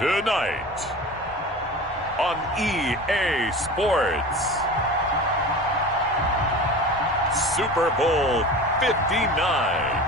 Tonight on EA Sports, Super Bowl 59.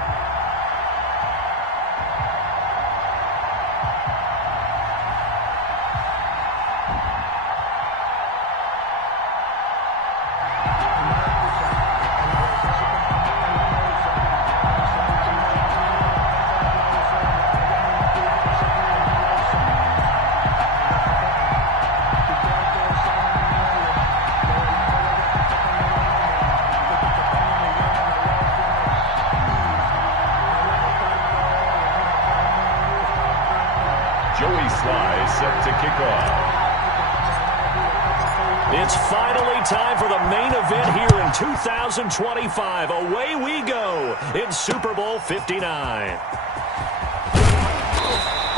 Set to kick off. It's finally time for the main event here in 2025. Away we go in Super Bowl 59.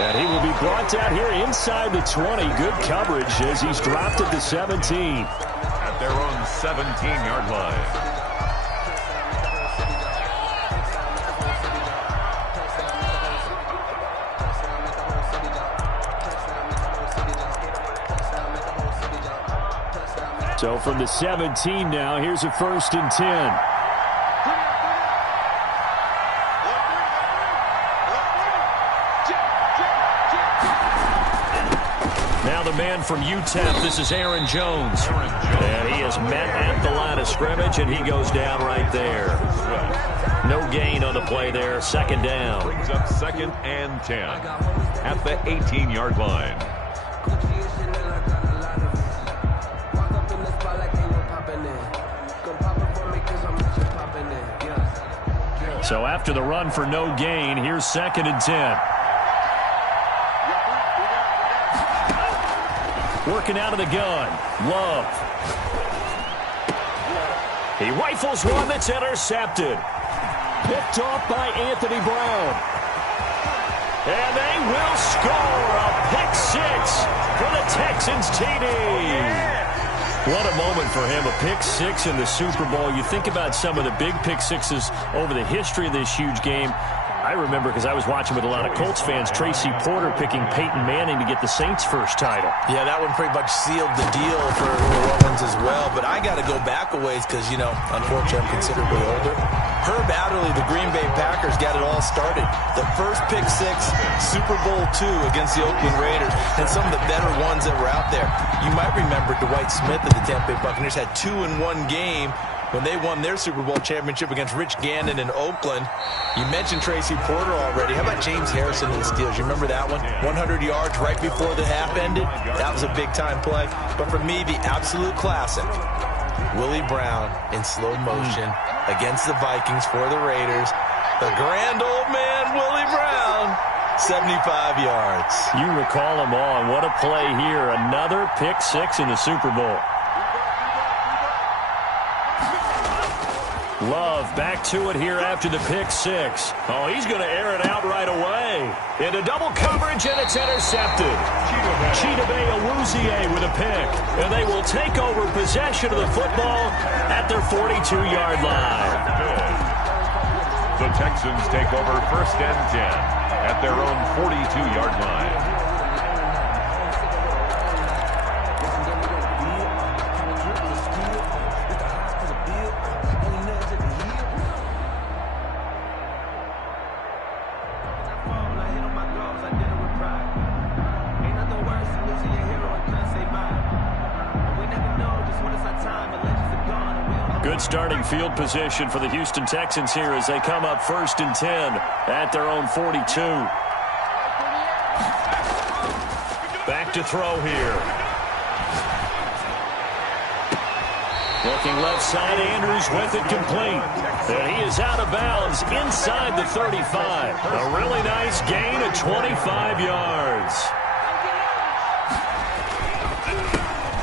And he will be brought down here inside the 20. Good coverage as he's dropped at the 17. At their own 17-yard line. So from the 17 now, here's a 1st and 10. Now the man from UTEP, this is Aaron Jones. And he is met at the line of scrimmage, and he goes down right there. No gain on the play there, 2nd down. Brings up 2nd and 10 at the 18-yard line. So after the run for no gain, here's 2nd and 10. Working out of the gun. Love. He rifles one that's intercepted. Picked off by Anthony Brown. And they will score a pick 6 for the Texans TD. What a moment for him, a pick 6 in the Super Bowl. You think about some of the big pick 6s over the history of this huge game. I remember, because I was watching with a lot of Colts fans, Tracy Porter picking Peyton Manning to get the Saints' first title. Yeah, that one pretty much sealed the deal for New Orleans as well. But I got to go back a ways because, you know, unfortunately I'm considerably older. Herb Adderley, the Green Bay Packers, got it all started. The first pick 6, Super Bowl II against the Oakland Raiders, and some of the better ones that were out there. You might remember Dwight Smith of the Tampa Bay Buccaneers had 2 in one game when they won their Super Bowl championship against Rich Gannon in Oakland. You mentioned Tracy Porter already. How about James Harrison of the Steelers? You remember that one? 100 yards right before the half ended. That was a big-time play. But for me, the absolute classic, Willie Brown in slow motion against the Vikings for the Raiders. The grand old man, Willie Brown, 75 yards. You recall them all, and what a play here. Another pick 6 in the Super Bowl. Love back to it here after the pick 6. Oh, he's going to air it out right away. Into double coverage, and it's intercepted. Chidobe Awuzie with a pick. And they will take over possession of the football at their 42-yard line. The Texans take over 1st and 10 at their own 42-yard line. Good starting field position for the Houston Texans here as they come up 1st and 10 at their own 42. Back to throw here. Looking left side, Andrews with it complete. And he is out of bounds inside the 35. A really nice gain of 25 yards.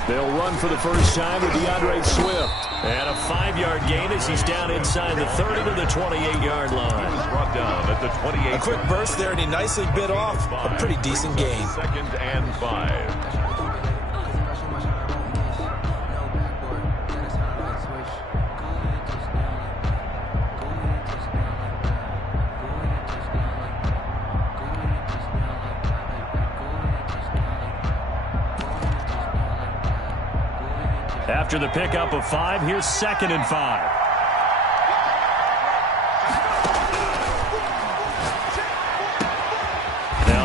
They'll run for the first time with DeAndre Swift. And a 5-yard gain as he's down inside the 30 to the 28-yard line. Brought down at the 28. A quick burst there, and he nicely bit off a pretty decent gain. 2nd and 5. After the pickup of 5, here's 2nd and 5.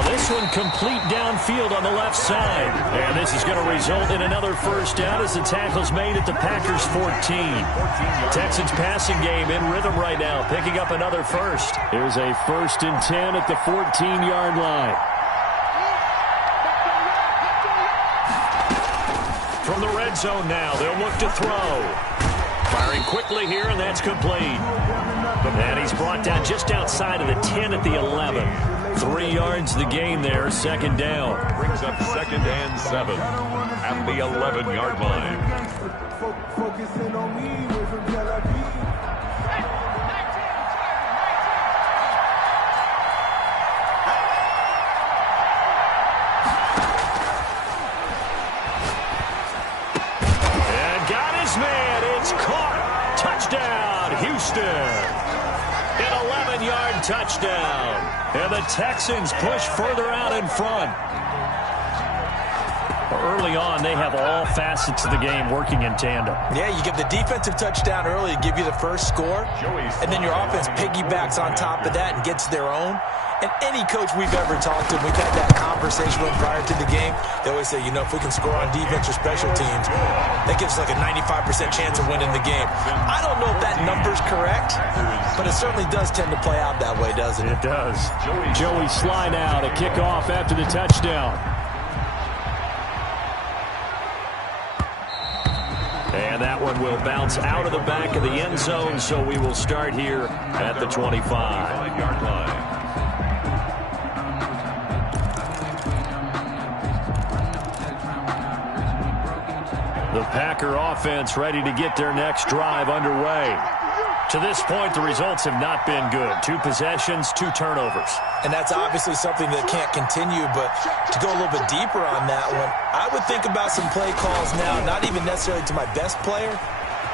This one complete downfield on the left side. And this is going to result in another first down as the tackle's made at the Packers' 14. Texans passing game in rhythm right now, picking up another first. Here's a 1st and 10 at the 14-yard line. From the red zone now, they'll look to throw. Firing quickly here, and that's complete. And he's brought down just outside of the 10 at the 11. 3 yards the gain there, 2nd down. Brings up 2nd and 7 at the 11-yard line. And got his man. It's caught. Touchdown, Houston. An 11-yard touchdown. And the Texans push further out in front. Early on, they have all facets of the game working in tandem. Yeah, you give the defensive touchdown early to give you the first score, and then your offense piggybacks on top of that and gets their own. And any coach we've ever talked to, we've had that conversation with prior to the game. They always say, you know, if we can score on defense or special teams, that gives us like a 95% chance of winning the game. I don't know if that number's correct, but it certainly does tend to play out that way, doesn't it? It does. Joey slide out, a kickoff after the touchdown. And that one will bounce out of the back of the end zone, so we will start here at the 25-yard line. The Packer offense ready to get their next drive underway. To this point, the results have not been good. 2 possessions, 2 turnovers. And that's obviously something that can't continue, but to go a little bit deeper on that one, I would think about some play calls now, not even necessarily to my best player,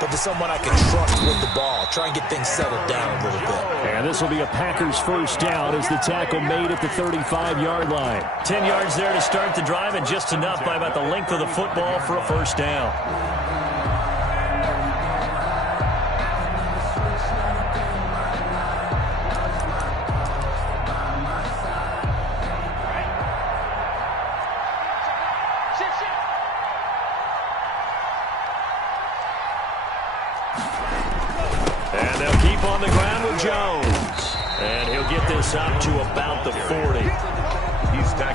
but to someone I can trust with the ball. Try and get things settled down a little bit. And this will be a Packers first down as the tackle made at the 35-yard line. 10 yards there to start the drive, and just enough by about the length of the football for a first down. And they'll keep on the ground with Jones. And he'll get this up to about the 40.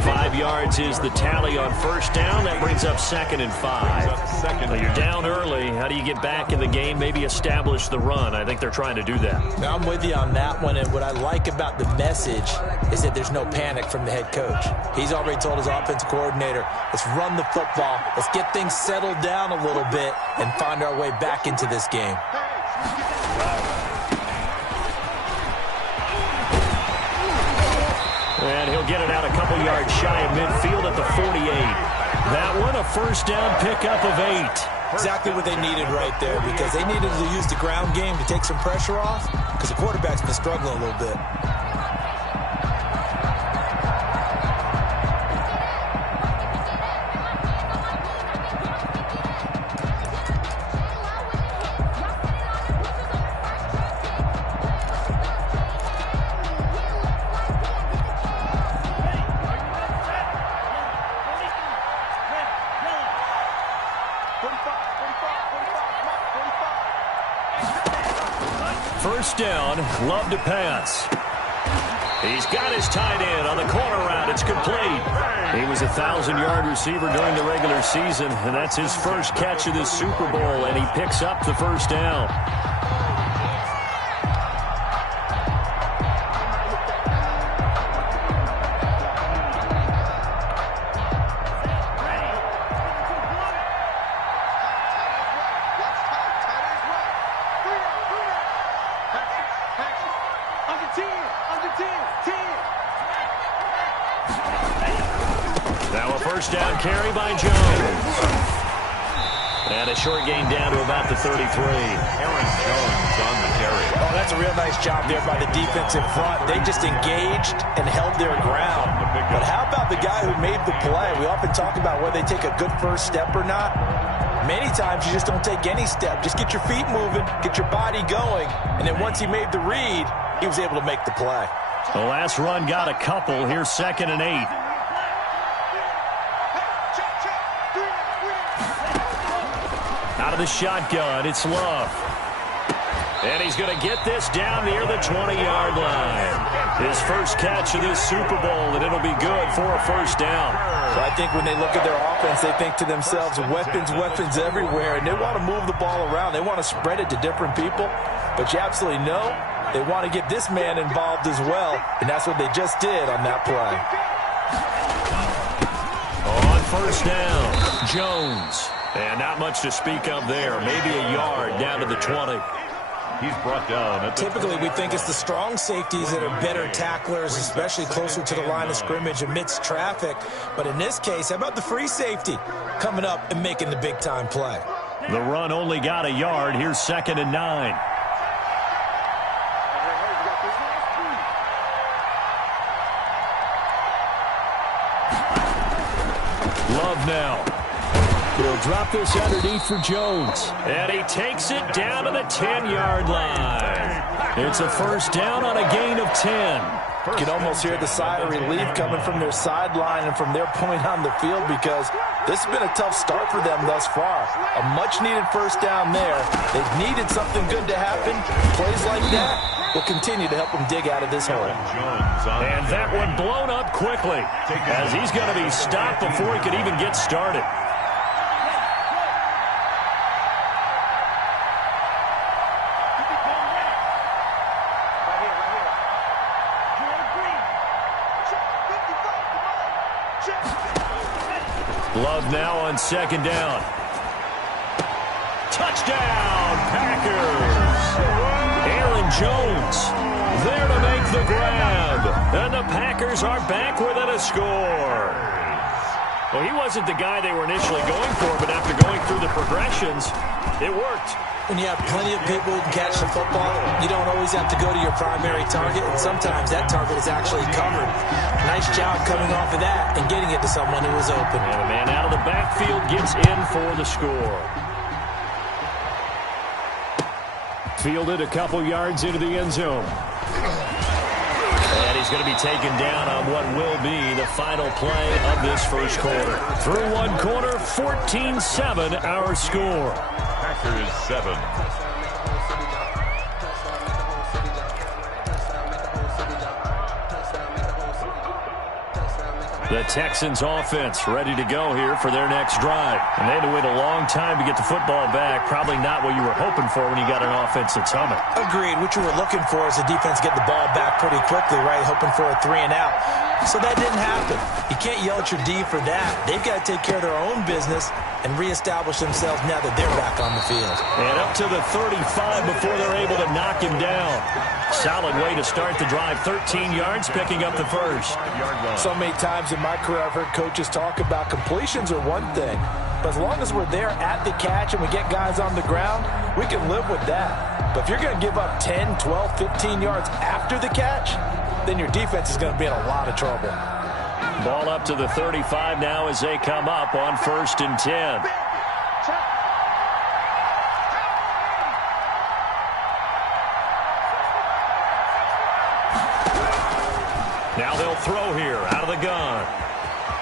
5 yards is the tally on first down. That brings up 2nd and 5. Now you're down early. How do you get back in the game? Maybe establish the run. I think they're trying to do that. Now, I'm with you on that one, and what I like about the message is that there's no panic from the head coach. He's already told his offensive coordinator, let's run the football, let's get things settled down a little bit and find our way back into this game. And he'll get it out a couple yards shy of midfield at the 48. That one, a first down pickup of 8. Exactly what they needed right there, because they needed to use the ground game to take some pressure off, because the quarterback's been struggling a little bit. First down, Love to pass. He's got his tight end on the corner route. It's complete. He was a 1,000-yard receiver during the regular season, and that's his first catch of this Super Bowl, and he picks up the first down. Now a first down carry by Jones. And a short gain down to about the 33. Aaron Jones on the carry. Oh, that's a real nice job there by the defensive front. They just engaged and held their ground. But how about the guy who made the play? We often talk about whether they take a good first step or not. Many times you just don't take any step. Just get your feet moving, get your body going, and then once he made the read, he was able to make the play. The last run got a couple. Here's 2nd and 8. Out of the shotgun, it's Love. And he's going to get this down near the 20-yard line. His first catch of this Super Bowl, and it'll be good for a first down. So I think when they look at their offense, they think to themselves, weapons, weapons everywhere, and they want to move the ball around. They want to spread it to different people, but you absolutely know they want to get this man involved as well, and that's what they just did on that play. On first down, Jones. And not much to speak of there. Maybe a yard down to the 20. He's brought down. Typically, we think it's the strong safeties that are better tacklers, especially closer to the line of scrimmage amidst traffic. But in this case, how about the free safety coming up and making the big-time play? The run only got a yard. Here's 2nd and 9. Love now. He'll drop this underneath for Jones. And he takes it down to the 10-yard line. It's a first down on a gain of 10. You can almost hear the sigh of relief coming from their sideline and from their point on the field, because this has been a tough start for them thus far. A much-needed first down there. They've needed something good to happen. Plays like that will continue to help them dig out of this hole. And that one blown up quickly, as he's going to be stopped before he could even get started. Love now on 2nd down. Touchdown, Packers. Aaron Jones there to make the grab. And the Packers are back within a score. Well, he wasn't the guy they were initially going for, but after going through the progressions, it worked. When you have plenty of people who can catch the football, you don't always have to go to your primary target, and sometimes that target is actually covered. Nice job coming off of that and getting it to someone who was open. And a man out of the backfield gets in for the score. Fielded a couple yards into the end zone. And he's going to be taken down on what will be the final play of this first quarter. Through one quarter, 14-7 our score. Packers 7. The Texans offense ready to go here for their next drive. And they had to wait a long time to get the football back. Probably not what you were hoping for when you got an offense that's humming. Agreed. What you were looking for is the defense get the ball back pretty quickly, right? Hoping for a 3 and out. So that didn't happen. You can't yell at your D for that. They've got to take care of their own business and reestablish themselves now that they're back on the field. And up to the 35 before they're able to knock him down. Solid way to start the drive. 13 yards, picking up the first. So many times in my career, I've heard coaches talk about completions are one thing, but as long as we're there at the catch and we get guys on the ground, we can live with that. But if you're going to give up 10, 12, 15 yards after the catch, then your defense is going to be in a lot of trouble. Ball up to the 35 now as they come up on 1st and 10. Now they'll throw here out of the gun.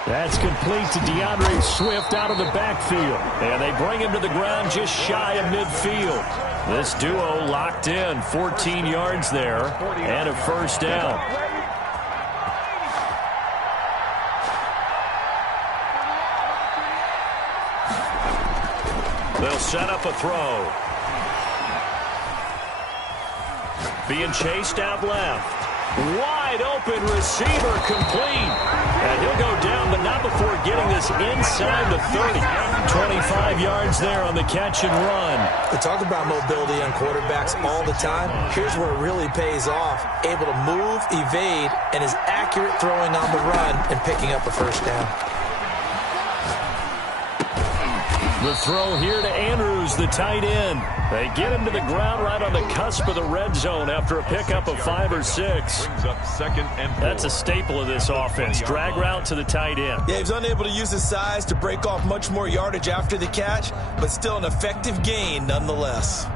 That's complete to DeAndre Swift out of the backfield. And they bring him to the ground just shy of midfield. This duo locked in, 14 yards there, and a first down. They'll set up a throw. Being chased out left. Wide open receiver complete. And he'll go down, but not before getting this inside the 30. 25 yards there on the catch and run. We talk about mobility on quarterbacks all the time. Here's where it really pays off. Able to move, evade, and is accurate throwing on the run and picking up a first down. The throw here to Andrews, the tight end. They get him to the ground right on the cusp of the red zone after a pickup of 5 or 6. Brings up 2nd and 4. That's a staple of this offense. Drag route to the tight end. Yeah, he was unable to use his size to break off much more yardage after the catch, but still an effective gain nonetheless.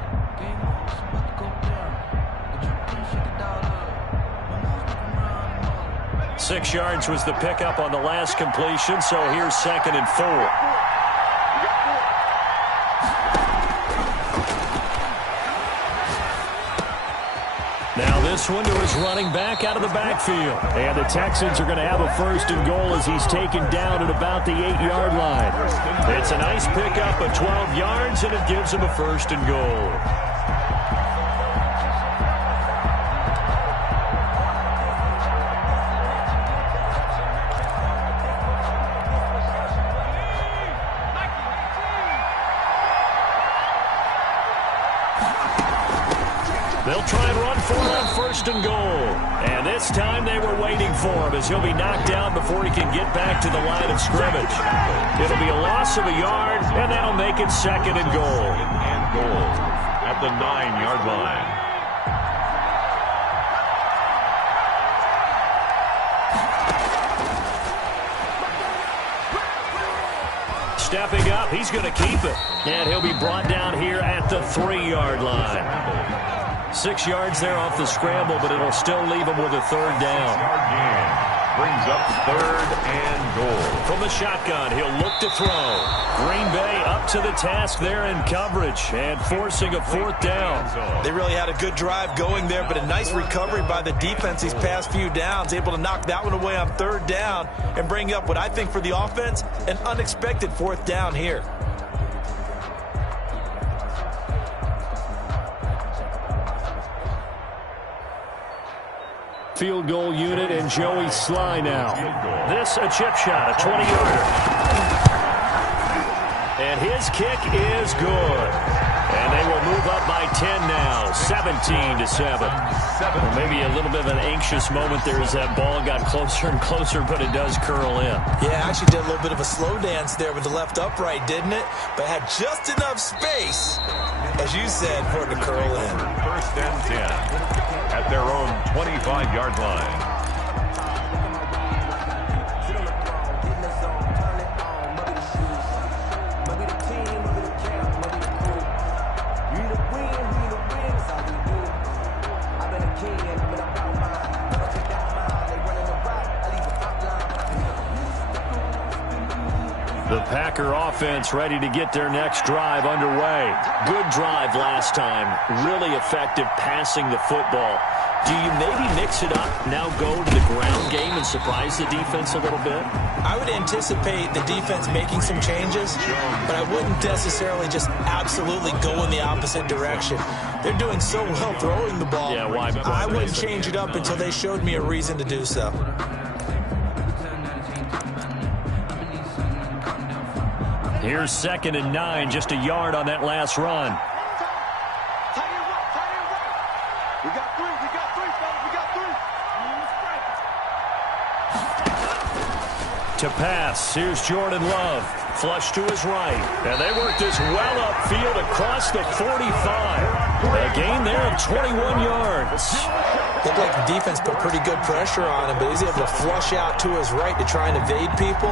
Six yards was the pickup on the last completion, so here's 2nd and 4. Now this one to his running back out of the backfield. And the Texans are going to have a 1st and goal as he's taken down at about the 8-yard line. It's a nice pickup of 12 yards, and it gives him a 1st and goal. They'll try and run for it on 1st and goal. And this time they were waiting for him as he'll be knocked down before he can get back to the line of scrimmage. It'll be a loss of a yard, and that'll make it 2nd and goal. And goal at the 9-yard line. Stepping up, he's going to keep it. And he'll be brought down here at the 3-yard line. 6 yards there off the scramble, but it'll still leave him with a 3rd down. 6-yard gain. Brings up 3rd and goal. From the shotgun, he'll look to throw. Green Bay up to the task there in coverage and forcing a 4th down. They really had a good drive going there, but a nice recovery by the defense these past few downs, able to knock that one away on 3rd down and bring up what I think for the offense, an unexpected 4th down here. Field goal unit and Joey Sly now. This a chip shot, a 20-yarder. And his kick is good. And they will move up by 10 now, 17-7. Well, maybe a little bit of an anxious moment there as that ball got closer and closer, but it does curl in. Yeah, actually did a little bit of a slow dance there with the left upright, didn't it? But had just enough space, as you said, for it to curl in. 1st and 10 at their own 25-yard line. The Packer offense ready to get their next drive underway. Good drive last time. Really effective passing the football. Do you maybe mix it up, now go to the ground game and surprise the defense a little bit? I would anticipate the defense making some changes, but I wouldn't necessarily just absolutely go in the opposite direction. They're doing so well throwing the ball. Yeah, why I wouldn't change it up until they showed me a reason to do so. Here's 2nd and 9, just a yard on that last run. To pass, here's Jordan Love. Flush to his right. And they work this well upfield across the 45. A gain there of 21 yards. Looked like the defense put pretty good pressure on him, but he's able to flush out to his right to try and evade people.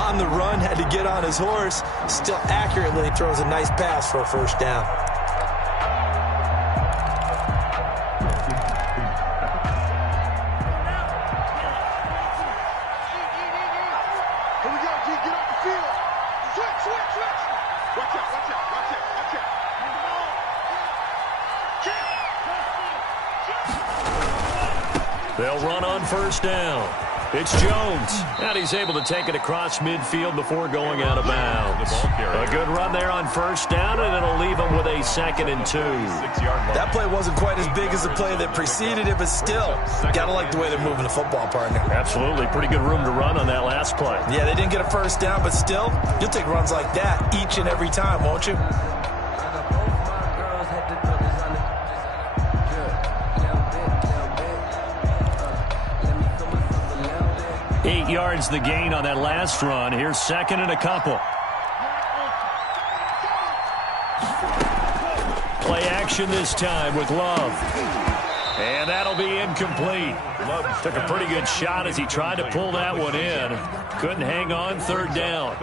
On the run, had to get on his horse. Still accurately throws a nice pass for a 1st down. They'll run on 1st down. It's Jones. And he's able to take it across midfield before going out of bounds. A good run there on 1st down, and it'll leave him with a 2nd and 2. That play wasn't quite as big as the play that preceded it, but still, gotta like the way they're moving the football, partner. Absolutely. Pretty good room to run on that last play. Yeah, they didn't get a 1st down, but still, you'll take runs like that each and every time, won't you? 8 yards the gain on that last run. Here's 2nd and a couple. Play action this time with Love. And that'll be incomplete. Love took a pretty good shot as he tried to pull that one in. Couldn't hang on. Third down.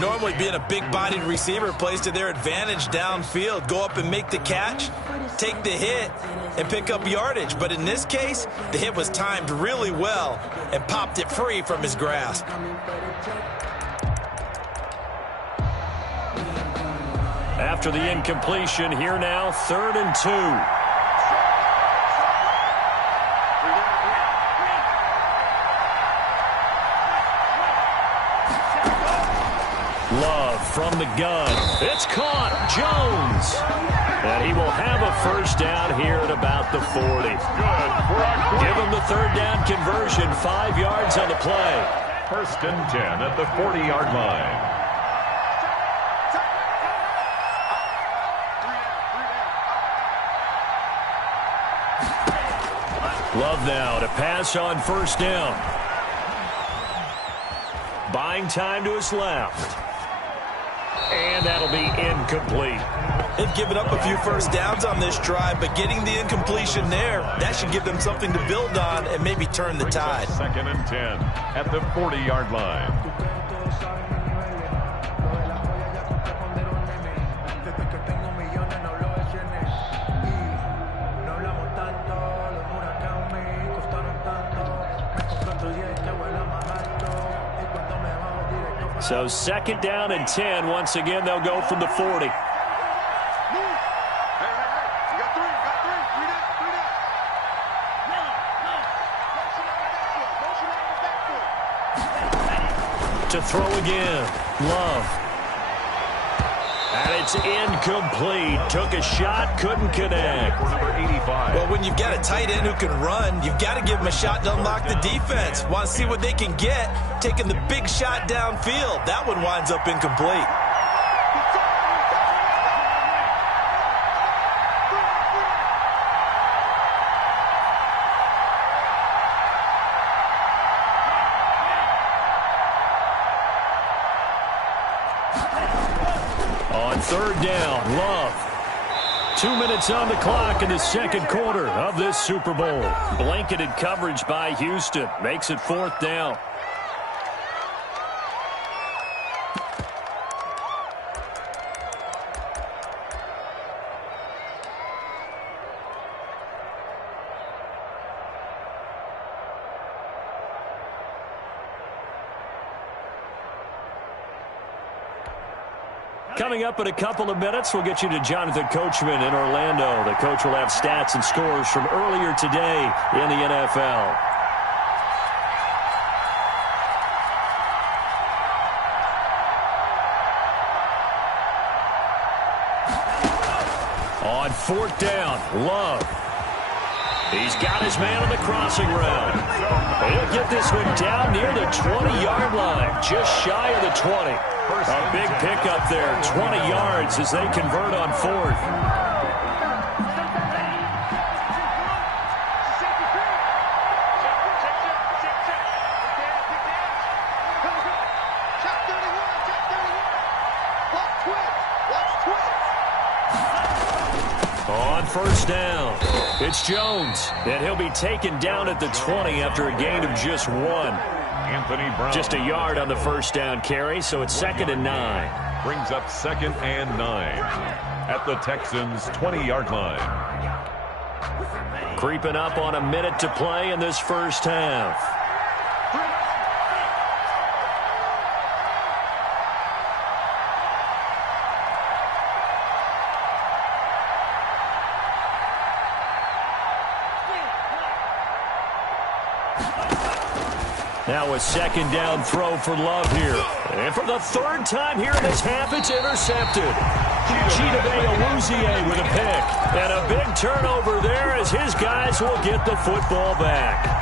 Normally being a big-bodied receiver plays to their advantage downfield. Go up and make the catch, take the hit, and pick up yardage. But in this case, the hit was timed really well and popped it free from his grasp. After the incompletion, here now, 3rd and 2. Love from the gun. It's caught. Jones. And he will have a first down here at about the 40. Give him the 3rd down conversion. 5 yards on the play. 1st and 10 at the 40-yard line. Love now to pass on 1st down. Buying time to his left. And that'll be incomplete. They've given up a few first downs on this drive, but getting the incompletion there, that should give them something to build on and maybe turn the tide. 2nd and 10 at the 40-yard line. So 2nd down and 10. Once again, they'll go from the 40. To throw again. Love. And it's incomplete. Took a shot, couldn't connect. Number 85. Well, when you've got a tight end who can run, you've got to give him a shot to unlock the defense. Want to see what they can get, taking the big shot downfield. That one winds up incomplete. On 3rd down, Love. 2 minutes on the clock in the 2nd quarter of this Super Bowl. Blanketed coverage by Houston. Makes it 4th down. Coming up in a couple of minutes, we'll get you to Jonathan Coachman in Orlando. The coach will have stats and scores from earlier today in the NFL. On 4th down, Love. He's got his man on the crossing route. He'll get this one down near the 20-yard line, just shy of the 20. A big pickup there, 20 yards as they convert on 4th. On 1st down, it's Jones, and he'll be taken down at the 20 after a gain of just 1. Anthony Brown. Just a yard on the 1st down carry, so it's 2nd and 9. Brings up 2nd and 9 at the Texans' 20-yard line. Creeping up on a minute to play in this first half. Now a 2nd down throw for Love here. And for the 3rd time here in this half, it's intercepted. Chidobe Awuzie with a pick. And a big turnover there as his guys will get the football back.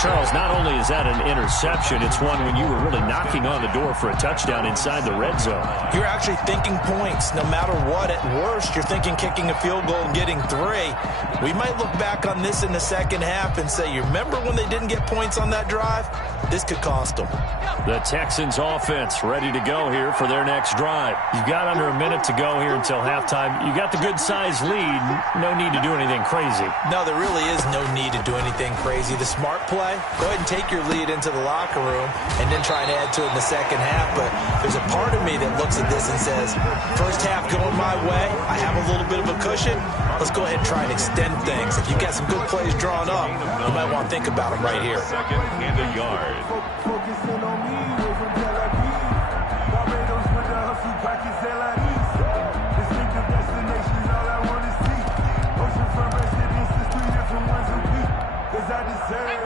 Charles, not only is that an interception, it's one when you were really knocking on the door for a touchdown inside the red zone. You're actually thinking points no matter what. At worst, you're thinking kicking a field goal and getting 3. We might look back on this in the 2nd half and say, you remember when they didn't get points on that drive? this could cost them. The Texans offense ready to go here for their next drive. You've got under a minute to go here until halftime. You got the good-sized lead. No need to do anything crazy. No, there really is no need to do anything crazy. The smart play, go ahead and take your lead into the locker room and then try and add to it in the second half. But there's a part of me that looks at this and says, first half going my way, I have a little bit of a cushion. Let's go ahead and try and extend things. If you've got some good plays drawn up, you might want to think about them right here. Second and a yard.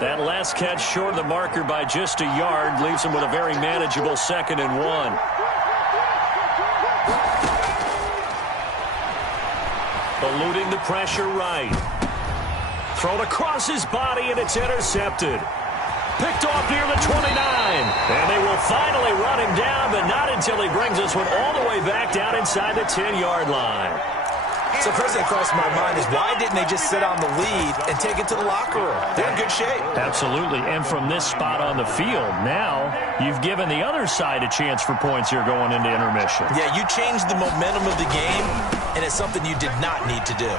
That last catch short of the marker by just a yard leaves him with a very manageable 2nd and 1. Eluding the pressure right. Thrown across his body, and it's intercepted. Picked off near the 29. And they will finally run him down, but not until he brings this one all the way back down inside the 10-yard line. So first thing that crossed my mind is why didn't they just sit on the lead and take it to the locker room? They're in good shape. Absolutely. And from this spot on the field, now you've given the other side a chance for points here going into intermission. Yeah, you changed the momentum of the game, and it's something you did not need to do.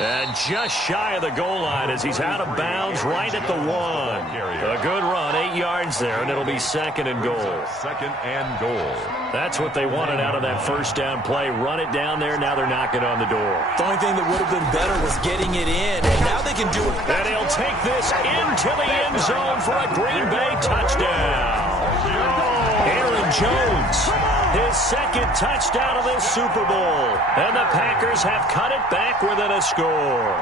And just shy of the goal line as he's out of bounds right at the 1. A good run, 8 yards there, and it'll be 2nd and goal. 2nd and goal. That's what they wanted out of that first down play. Run it down there. Now they're knocking on the door. The only thing that would have been better was getting it in, and now they can do it. And he'll take this into the end zone for a Green Bay touchdown. Aaron Jones, his 2nd touchdown of this Super Bowl. And the Packers have cut it back within a score.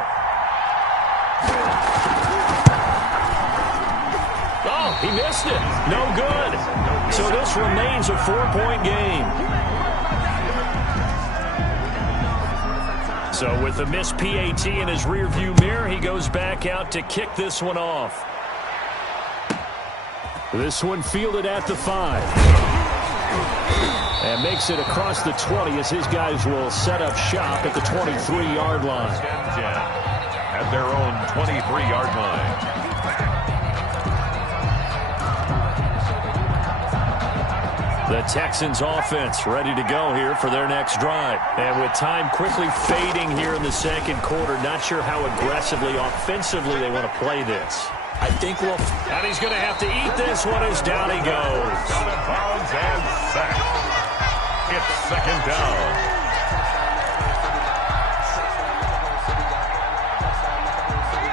Oh, he missed it. No good. So this remains a 4-point game. So with the missed PAT in his rearview mirror, he goes back out to kick this one off. This one fielded at the 5. And makes it across the 20 as his guys will set up shop at the 23-yard line. At their own 23-yard line. The Texans offense ready to go here for their next drive. And with time quickly fading here in the second quarter, not sure how aggressively, offensively they want to play this. I think we'll... And he's going to have to eat this one as down he goes. Out of bounds and sacked. It's 2nd down.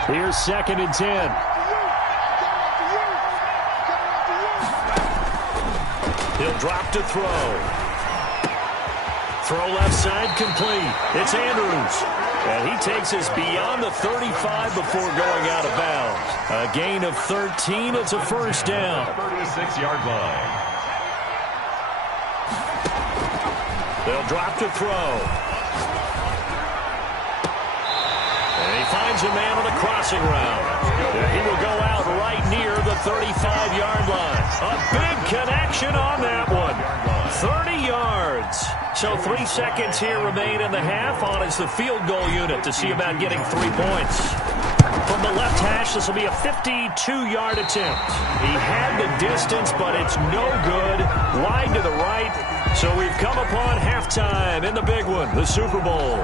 Here's 2nd and 10. He'll drop to throw. Throw left side complete. It's Andrews. And he takes us beyond the 35 before going out of bounds. A gain of 13. It's a first down. 36-yard line. They'll drop to throw. And he finds a man on the crossing route. And he will go out right near the 35-yard line. A big connection on that one. 30 yards. So 3 seconds here remain in the half. On is the field goal unit to see about getting 3 points. From the left hash, this will be a 52-yard attempt. He had the distance, but it's no good. Wide to the right. So we've come upon halftime in the big one, the Super Bowl.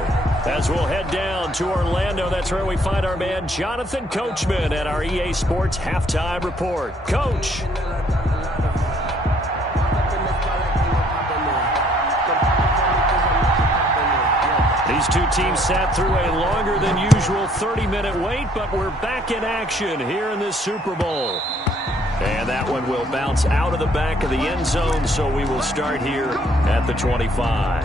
As we'll head down to Orlando, that's where we find our man Jonathan Coachman at our EA Sports Halftime Report. Coach. These two teams sat through a longer than usual 30-minute wait, but we're back in action here in this Super Bowl. And that one will bounce out of the back of the end zone, so we will start here at the 25.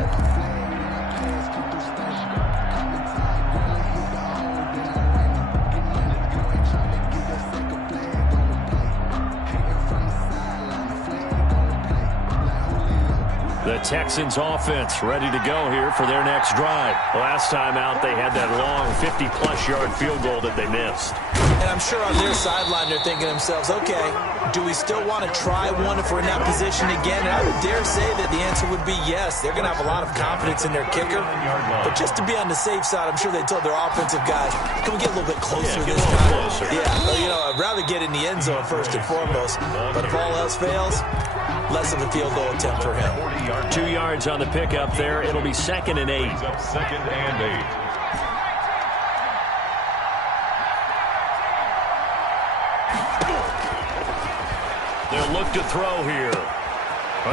The Texans offense ready to go here for their next drive. Last time out, they had that long 50-plus yard field goal that they missed. And I'm sure on their sideline they're thinking to themselves, okay, do we still want to try one if we're in that position again? And I would dare say that the answer would be yes. They're going to have a lot of confidence in their kicker. But just to be on the safe side, I'm sure they told their offensive guys, can we get a little bit closer this time? Yeah, I'd rather get in the end zone first and foremost. But if all else fails, less of a field goal attempt for him. 2 yards on the pickup there. It'll be 2nd and 8. Second and 8. They'll look to throw here.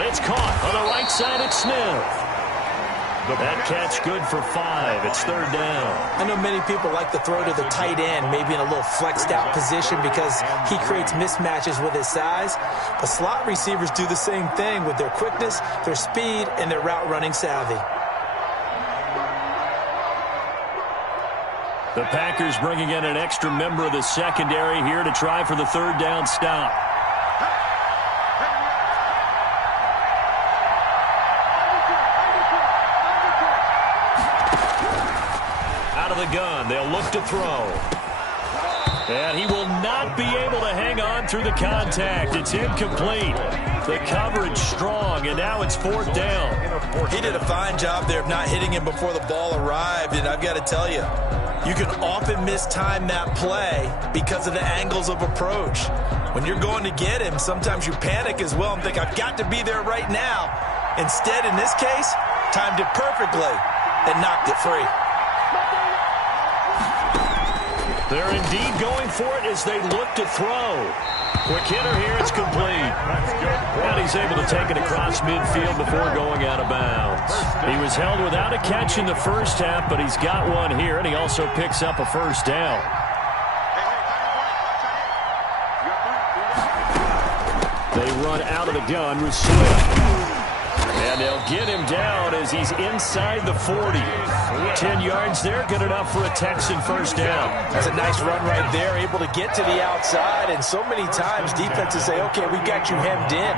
It's caught on the right side at Smith. That catch good for 5. It's 3rd down. I know many people like to throw to the tight end, maybe in a little flexed out position because he creates mismatches with his size. But slot receivers do the same thing with their quickness, their speed, and their route running savvy. The Packers bringing in an extra member of the secondary here to try for the 3rd down stop. The gun. They'll look to throw. And he will not be able to hang on through the contact. It's incomplete. The coverage strong, and now it's 4th down. He did a fine job there of not hitting him before the ball arrived, and I've got to tell you, you can often mistime that play because of the angles of approach. When you're going to get him, sometimes you panic as well and think, I've got to be there right now. Instead, in this case, timed it perfectly and knocked it free. They're indeed going for it as they look to throw. Quick hitter here, it's complete. And he's able to take it across midfield before going out of bounds. He was held without a catch in the first half, but he's got one here, and he also picks up a 1st down. They run out of the gun with Swift. And they'll get him down as he's inside the 40. 10 yards there, good enough for a Texan 1st down. That's a nice run right there, able to get to the outside. And so many times defenses say, okay, we got you hemmed in.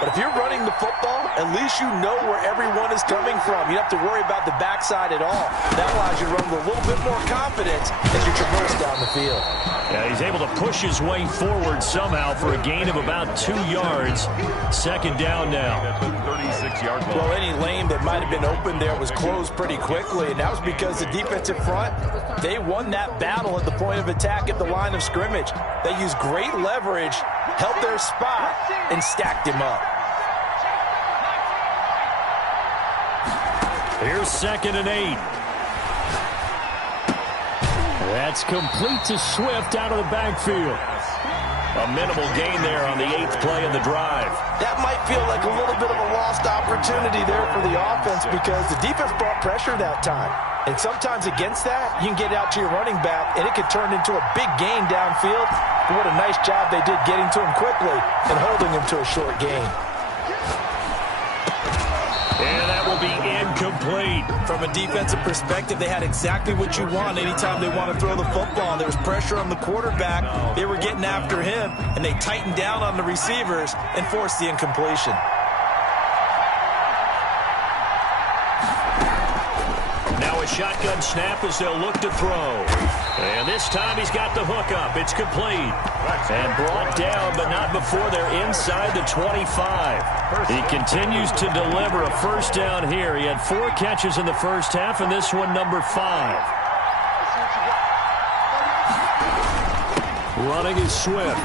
But if you're running the football, at least you know where everyone is coming from. You don't have to worry about the backside at all. That allows you to run with a little bit more confidence as you traverse down the field. Yeah, he's able to push his way forward somehow for a gain of about 2 yards. 2nd down now. 36-yard line. Well, any lane that might have been open there was closed pretty quickly, and that was because the defensive front, they won that battle at the point of attack at the line of scrimmage. They used great leverage, held their spot, and stacked him up. Here's 2nd and 8. That's complete to Swift out of the backfield. A minimal gain there on the 8th play of the drive. That might feel like a little bit of a lost opportunity there for the offense because the defense brought pressure that time. And sometimes against that, you can get out to your running back, and it could turn into a big gain downfield. But what a nice job they did getting to him quickly and holding him to a short gain. And that will be incomplete. From a defensive perspective, they had exactly what you want anytime they want to throw the football. There was pressure on the quarterback. They were getting after him, and they tightened down on the receivers and forced the incompletion. Now a shotgun snap as they'll look to throw. And this time he's got the hook up. It's complete. And brought down, but not before they're inside the 25. He continues to deliver a 1st down here. He had 4 catches in the first half, and this one number 5. Running is Swift.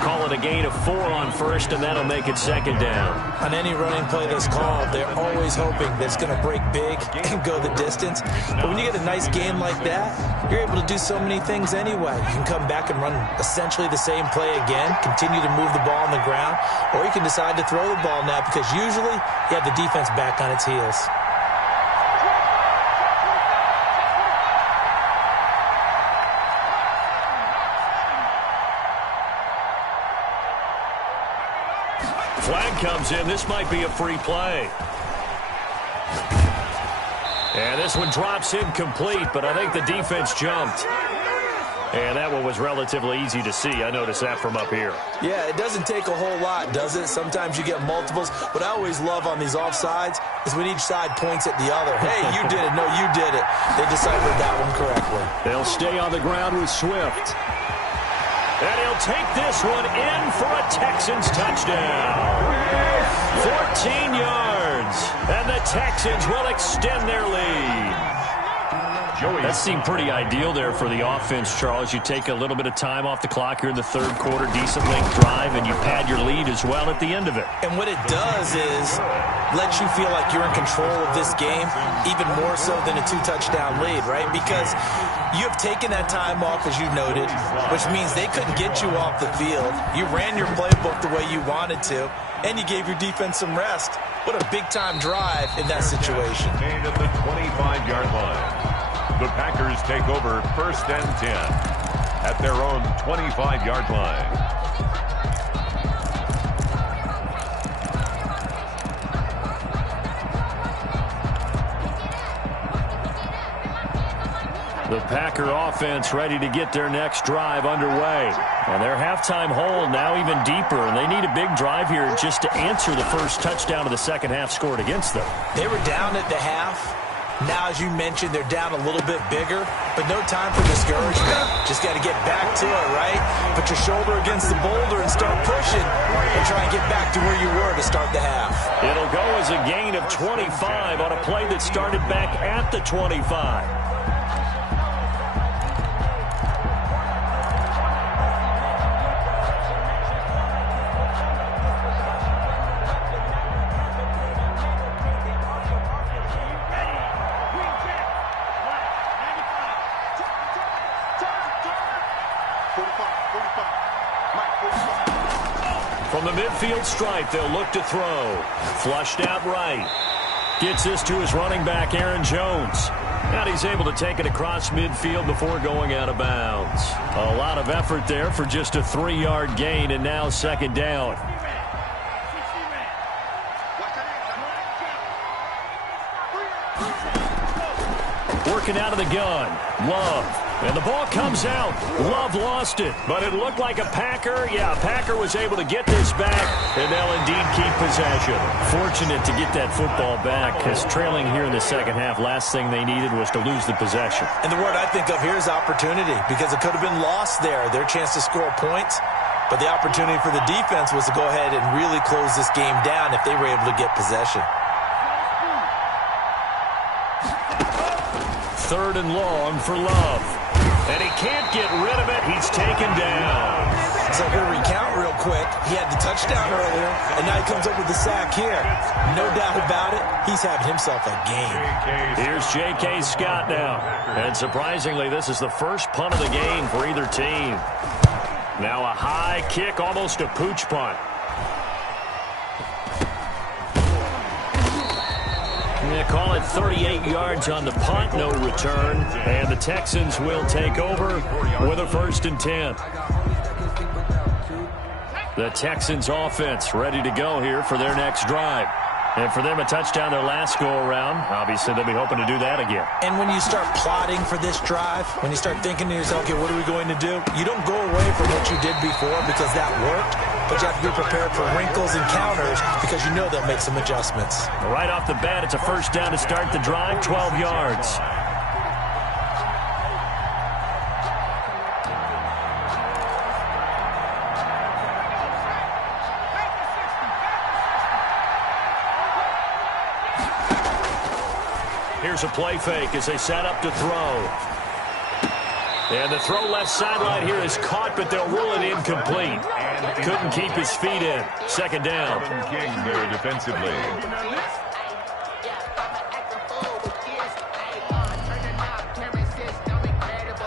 Call it a gain of 4 on 1st, and that'll make it 2nd down. On any running play that's called, they're always hoping that it's going to break big and go the distance. But when you get a nice game like that, you're able to do so many things anyway. You can come back and run essentially the same play again, continue to move the ball on the ground, or you can decide to throw the ball now because usually you have the defense back on its heels. Flag comes in. This might be a free play. And this one drops incomplete, but I think the defense jumped. And that one was relatively easy to see. I noticed that from up here. Yeah, it doesn't take a whole lot, does it? Sometimes you get multiples. What I always love on these offsides is when each side points at the other. Hey, you did it. No, you did it. They deciphered that one correctly. They'll stay on the ground with Swift. And he'll take this one in for a Texans touchdown. 14 yards. And the Texans will extend their lead. That seemed pretty ideal there for the offense, Charles. You take a little bit of time off the clock here in the third quarter, decent length drive, and you pad your lead as well at the end of it. And what it does is let you feel like you're in control of this game, even more so than a two-touchdown lead, right? Because you have taken that time off, as you noted, which means they couldn't get you off the field. You ran your playbook the way you wanted to, and you gave your defense some rest. What a big-time drive in that situation. Made at the 25-yard line. The Packers take over 1st and 10 at their own 25-yard line. The Packer offense ready to get their next drive underway. And their halftime hole now even deeper, and they need a big drive here just to answer the first touchdown of the second half scored against them. They were down at the half. Now, as you mentioned, they're down a little bit bigger, but no time for discouragement. Just got to get back to it, right? Put your shoulder against the boulder and start pushing and try and get back to where you were to start the half. It'll go as a gain of 25 on a play that started back at the 25. From the midfield stripe, they'll look to throw. Flushed out right. Gets this to his running back, Aaron Jones. And he's able to take it across midfield before going out of bounds. A lot of effort there for just a 3-yard gain, and now second down. Working out of the gun. Love. And the ball comes out. Love lost it. But it looked like a Packer. Yeah, Packer was able to get this back, and they'll indeed keep possession. Fortunate to get that football back, because trailing here in the second half, last thing they needed was to lose the possession. And the word I think of here is opportunity, because it could have been lost there, their chance to score points. But the opportunity for the defense was to go ahead and really close this game down if they were able to get possession. 3rd and long for Love. And he can't get rid of it. He's taken down. So I'm going to recount real quick. He had the touchdown earlier, and now he comes up with the sack here. No doubt about it, he's having himself a game. Here's J.K. Scott now. And surprisingly, this is the first punt of the game for either team. Now a high kick, almost a pooch punt. They call it 38 yards on the punt, no return. And the Texans will take over with a 1st and 10. The Texans offense ready to go here for their next drive. And for them, a touchdown their last go-around. Obviously, they'll be hoping to do that again. And when you start plotting for this drive, when you start thinking to yourself, okay, what are we going to do? You don't go away from what you did before because that worked, but you have to be prepared for wrinkles and counters because you know they'll make some adjustments. Right off the bat, it's a 1st down to start the drive, 12 yards. Here's a play fake as they set up to throw. And the throw left sideline here is caught, but they'll rule it incomplete. Couldn't keep his feet in. 2nd down. King there defensively.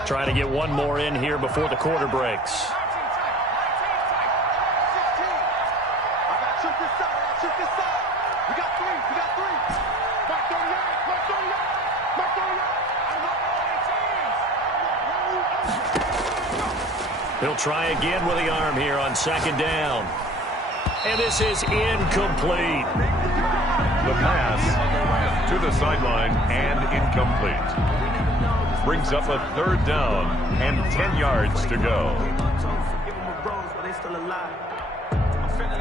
Trying to get one more in here before the quarter breaks. He'll try again with the arm here on 2nd down. And this is incomplete. The pass to the sideline and incomplete. Brings up a 3rd down and 10 yards to go.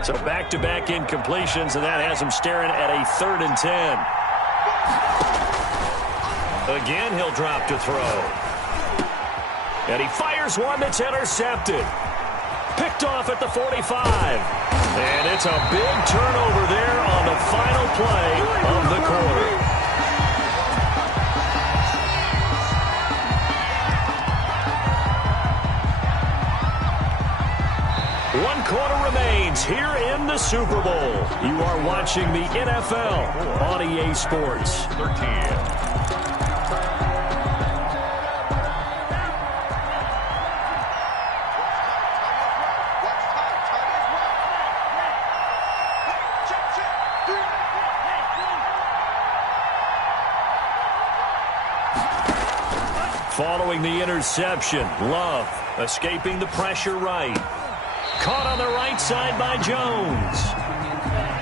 So back-to-back incompletions, and that has him staring at a 3rd and 10. Again, he'll drop to throw. And he fires one that's intercepted. Picked off at the 45. And it's a big turnover there on the final play of the quarter. One quarter remains here in the Super Bowl. You are watching the NFL on EA Sports. 13. Following the interception, Love escaping the pressure right. Caught on the right side by Jones.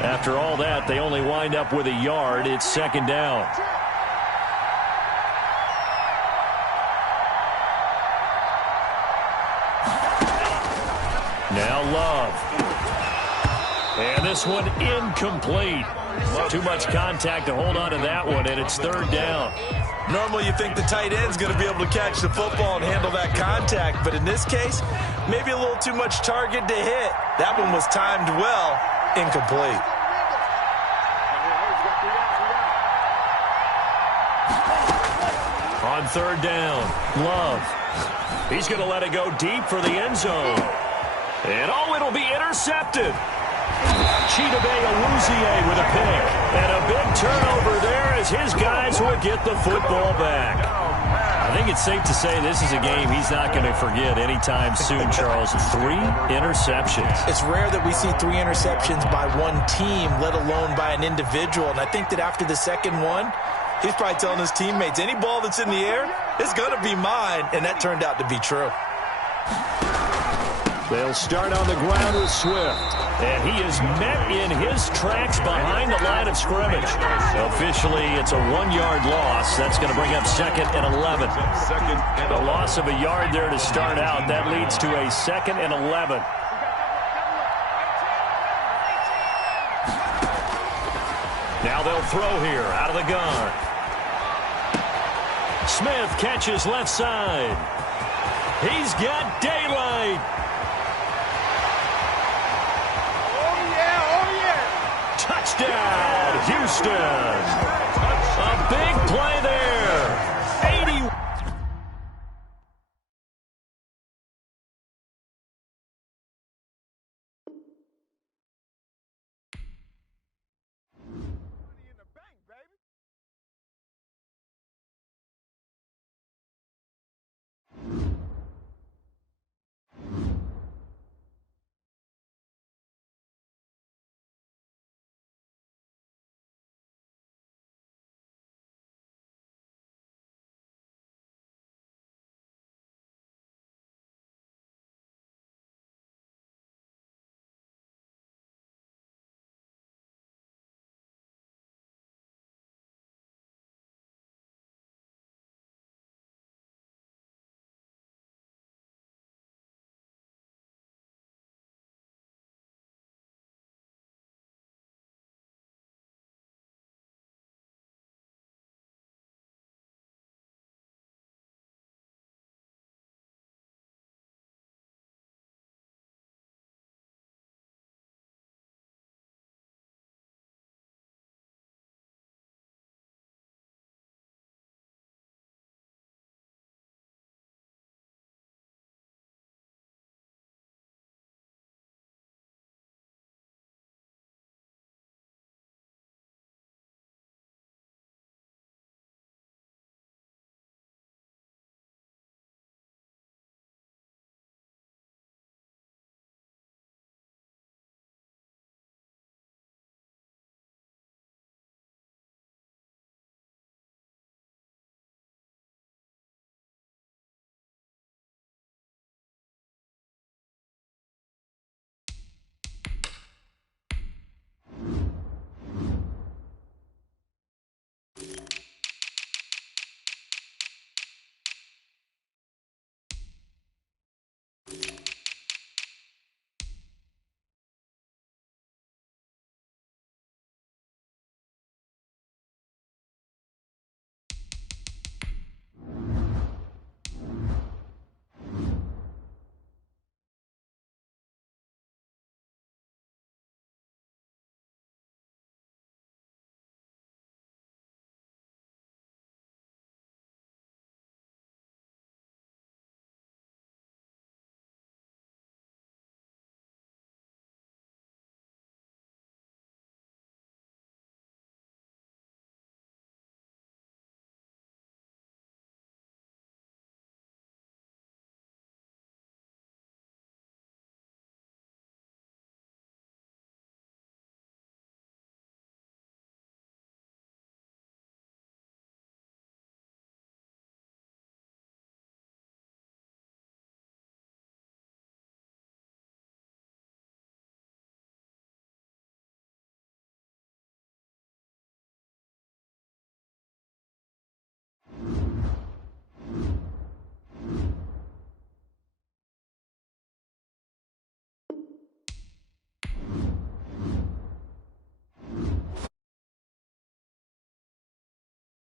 After all that, they only wind up with a yard. It's 2nd down. Now Love. And this one incomplete. Too much contact to hold on to that one, and it's 3rd down. Normally you think the tight end's going to be able to catch the football and handle that contact, but in this case, maybe a little too much target to hit. That one was timed well, incomplete. On 3rd down, Love. He's going to let it go deep for the end zone. And it'll be intercepted. Chidobe Awuzie with a pick. And a big turnover there as his guys would get the football back. I think it's safe to say this is a game he's not going to forget anytime soon, Charles. 3 interceptions. It's rare that we see 3 interceptions by one team, let alone by an individual. And I think that after the second one, he's probably telling his teammates, any ball that's in the air is going to be mine. And that turned out to be true. They'll start on the ground with Swift. And he is met in his tracks behind the line of scrimmage. Officially, it's a 1-yard loss. That's going to bring up 2nd and 11. The loss of a yard there to start out. That leads to a 2nd and 11. Now they'll throw here out of the gun. Smith catches left side. He's got daylight. Touchdown, Houston. A big play there.